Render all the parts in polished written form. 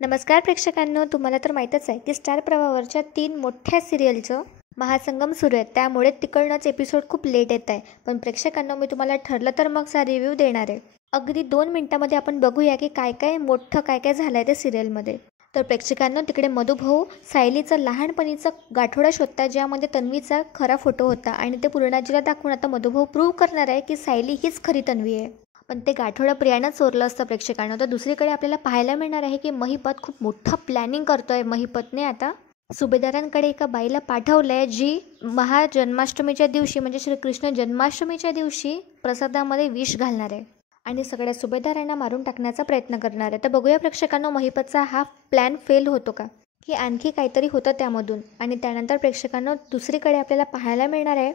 नमस्कार प्रेक्षकांनो, तुम्हाला तर माहीतच आहे की स्टार प्रवाहावरच्या 3 मोठ्या सिरियलचं महासंगम सुरू आहे. त्यामुळे तिकडनंच एपिसोड खूप लेट येत आहे. पण प्रेक्षकांनो, मी तुम्हाला ठरलं तर मग रिव्ह्यू देणार आहे. अगदी 2 मिनिटामध्ये आपण बघूया की काय काय मोठं काय काय झालं आहे त्या सिरियलमध्ये. तर प्रेक्षकांनो, तिकडे मधुभाऊ सायलीचं लहानपणीचा गाठोडा शोधता, ज्यामध्ये तन्वीचा खरा फोटो होता आणि ते पूर्णाजीला दाखवून आता मधुभाऊ प्रूव्ह करणार आहे की सायली हीच खरी तन्वी आहे. पण ते गाठोडं प्रियानं चोरलं असतं प्रेक्षकांना. तर दुसरीकडे आपल्याला पाहायला मिळणार आहे की महिपत खूप मोठं प्लॅनिंग करतोय. महिपतने आता सुभेदारांकडे एका बाईला पाठवलं आहे, जी महाजन्माष्टमीच्या दिवशी म्हणजे श्रीकृष्ण जन्माष्टमीच्या दिवशी प्रसादामध्ये विष घालणार आहे आणि सगळ्या सुभेदारांना मारून टाकण्याचा प्रयत्न करणार आहे. तर बघूया प्रेक्षकांनो, महिपतचा हा प्लॅन फेल होतो का, की आणखी काहीतरी होतं त्यामधून. आणि त्यानंतर प्रेक्षकांनो, दुसरीकडे आपल्याला पाहायला मिळणार आहे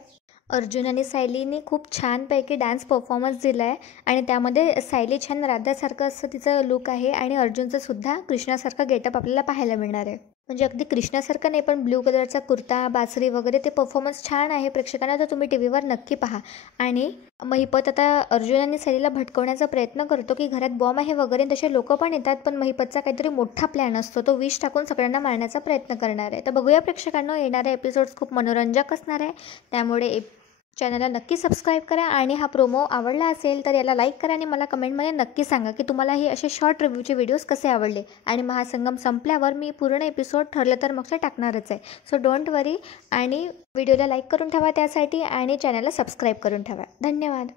अर्जुन आणि सायलीने खूप छानपैकी डान्स परफॉर्मन्स दिला आहे आणि त्यामध्ये सायली छान राधासारखं असं तिचं लुक आहे आणि अर्जुनचं सुद्धा कृष्णासारखा गेटअप आपल्याला पाहायला मिळणार आहे. म्हणजे अगदी कृष्णासारखं नाही, पण ब्ल्यू कलरचा कुर्ता, बासरी वगैरे ते परफॉर्मन्स छान आहे प्रेक्षकांना. तर तुम्ही टी व्हीवर नक्की पहा. आणि महिपत आता अर्जुन आणि सायलीला भटकवण्याचा प्रयत्न करतो की घरात बॉम्ब आहे वगैरे. तसे लोक पण येतात, पण महिपतचा काहीतरी मोठा प्लॅन असतो. तो विष टाकून सगळ्यांना मारण्याचा प्रयत्न करणार आहे. तर बघूया प्रेक्षकांनो, येणारे एपिसोड्स खूप मनोरंजक असणार आहे. त्यामुळे चॅनलला नक्की सबस्क्राईब करा आणि हा प्रोमो आवडला असेल तर याला लाईक करा आणि मला कमेंटमध्ये नक्की सांगा की तुम्हाला हे असे शॉर्ट रिव्ह्यूचे व्हिडिओज कसे आवडले. आणि महासंगम संपल्यावर मी पूर्ण एपिसोड ठरलं तर मग टाकणारच आहे. सो डोंट वरी आणि व्हिडिओला लाईक करून ठेवा त्यासाठी आणि चॅनलला सबस्क्राईब करून ठेवा. धन्यवाद.